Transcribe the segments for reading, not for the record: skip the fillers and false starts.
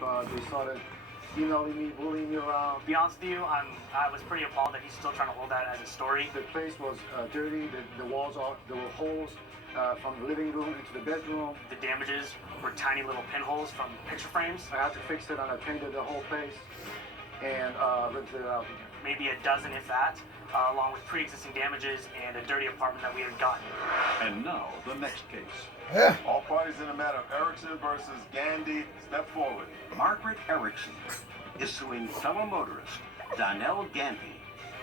They started emailing me, bullying me around. To be honest with you, I was pretty appalled that he's still trying to hold that as a story. The place was dirty. The walls there were holes from the living room into the bedroom. The damages were tiny little pinholes from picture frames. I had to fix it, and I painted the whole place and rented it out again. Maybe a dozen, if that, along with pre-existing damages and a dirty apartment that we had gotten. And now, the next case. All parties in the matter of Erickson versus Gandy, step forward. Margaret Erickson is suing fellow motorist Donnell Gandy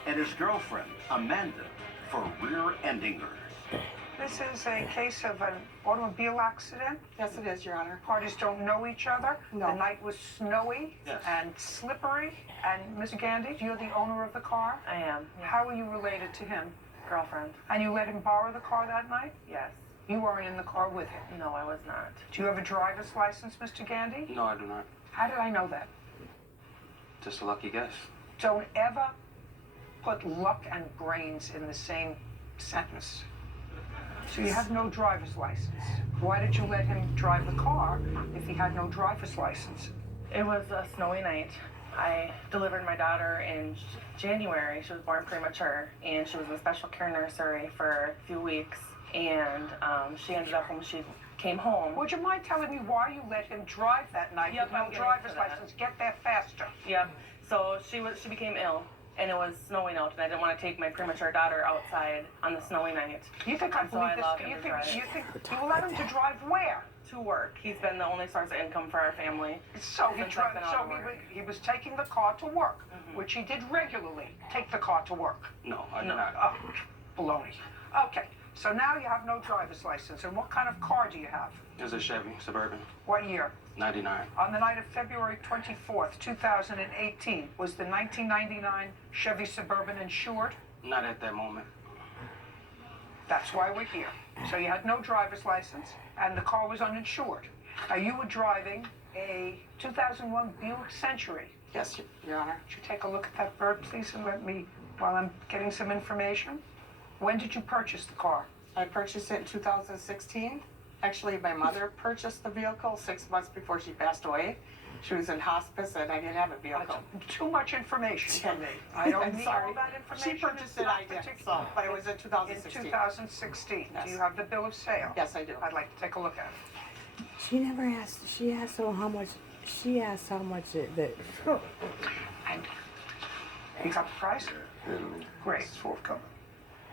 and his girlfriend Amanda for rear-ending her. This is a case of an automobile accident. Yes, it is, Your Honor. Parties don't know each other. No. The night was snowy and slippery. And Mr. Gandy, you're the owner of the car? I am. Yeah. How are you related to him? Girlfriend. And you let him borrow the car that night? Yes. You weren't in the car with him? No, I was not. Do you have a driver's license, Mr. Gandy? No, I do not. How did I know that? Just a lucky guess. Don't ever put luck and brains in the same sentence. So you have no driver's license. Why did you let him drive the car if he had no driver's license? It was a snowy night. I delivered my daughter in January. She was born premature, and she was in special care nursery for a few weeks. And she ended up when she came home. Would you mind telling me why you let him drive that night with no driver's license? Get there faster. Yep. So she became ill, and it was snowing out, and I didn't want to take my premature daughter outside on the snowy night. You think I So I believe allowed this? him to drive. You think you let him to drive where? To work. He's been the only source of income for our family. So he since I've been out of so work. he was taking the car to work, which he did regularly. Take the car to work. No, I do not. Oh, baloney. Okay. So now you have no driver's license. And what kind of car do you have? It was a Chevy Suburban, What year? 99. On the night of February 24th, 2018, was the 1999 Chevy Suburban insured? Not at that moment. That's why we're here. So you had no driver's license, and the car was uninsured. Now you were driving a 2001 Buick Century. Yes, Your Honor. Would you take a look at that bird, please, and let me, while I'm getting some information? When did you purchase the car? I purchased it in 2016. Actually, my mother purchased the vehicle 6 months before she passed away. She was in hospice, and I didn't have a vehicle. Too much information for me. I don't I'm need sorry. all that information. She purchased It's it, not I did, particular. so, but it was in 2016. In 2016. Yes. Do you have the bill of sale? Yes, I do. I'd like to take a look at it. She never asked. She asked her how much. She asked how much it. And you got the price? Great. It's forthcoming.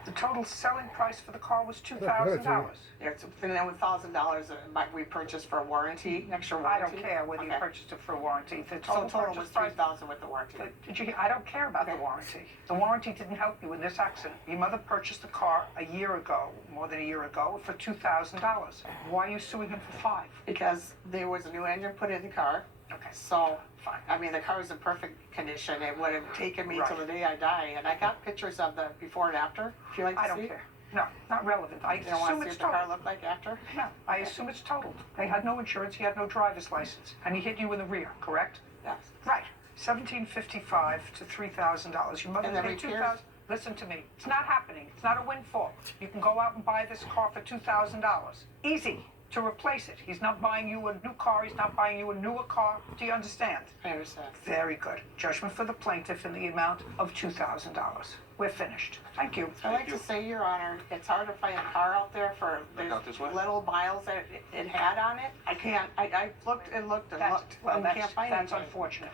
The total selling price for the car was $2,000. It's and then with $1,000 we purchased for a warranty, extra I warranty. don't care whether you Okay. purchased it for a warranty. The So total purchase was price. $3,000 with the warranty. Did you? I don't care about the warranty. The warranty didn't help you in this accident. Your mother purchased the car a year ago, more than a year ago, for $2,000. Why are you suing him for $5,000? Because there was a new engine put in the car. Okay. So, Fine. I mean, the car was in perfect condition. It would have taken me till Right. the day I die. And I got pictures of the before and after, if you like to I don't see. care. No, not relevant. I You don't want assume to see it's what the car totaled. looked like after? No, I assume it's totaled. They had no insurance. He had no driver's license, and he hit you in the rear. Correct? Yes. Right. $1,755 to $3,000. Your mother And the paid repairs? $2,000. Listen to me. It's not happening. It's not a windfall. You can go out and buy this car for $2,000. Easy to replace it. He's not buying you a new car. He's not buying you a newer car. Do you understand? I understand. Very good. Judgment for the plaintiff in the amount of $2,000. We're finished. Thank you. I'd like to say, Your Honor, it's hard to find a car out there for the out this way. little miles that it had on it. I can't. I looked and looked and looked, Well, and can't find that's anything. unfortunate.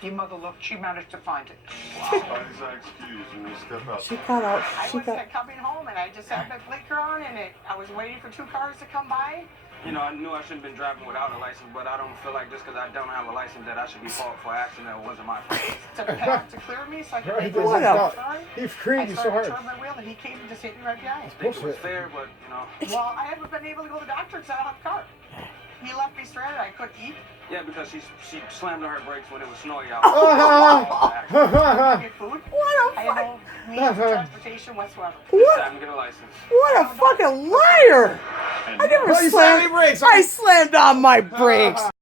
Your mother looked. She managed to find it. Parties are excused. You will step out. She cut out. I She was cut. coming home and I just had the blinker on and I was waiting for 2 cars to come by. You know, I knew I shouldn't have been driving without a license, but I don't feel like just because I don't have a license that I should be fault for an accident that wasn't my fault. To clear me so I could make What my a- turn. He I screamed you so started to hard. turn my wheel and he came and just hit me right behind. I think it was Bullshit. fair, but, you know. Well, I haven't been able to go to the doctor because I don't have a car. He left me stranded. I couldn't eat. Yeah, because she slammed on her brakes when it was snowy out. I couldn't get food. What a I had fuck. no means of transportation whatsoever. It's time to get a license. What a fucking liar! And I never now- slammed. I slammed on my brakes.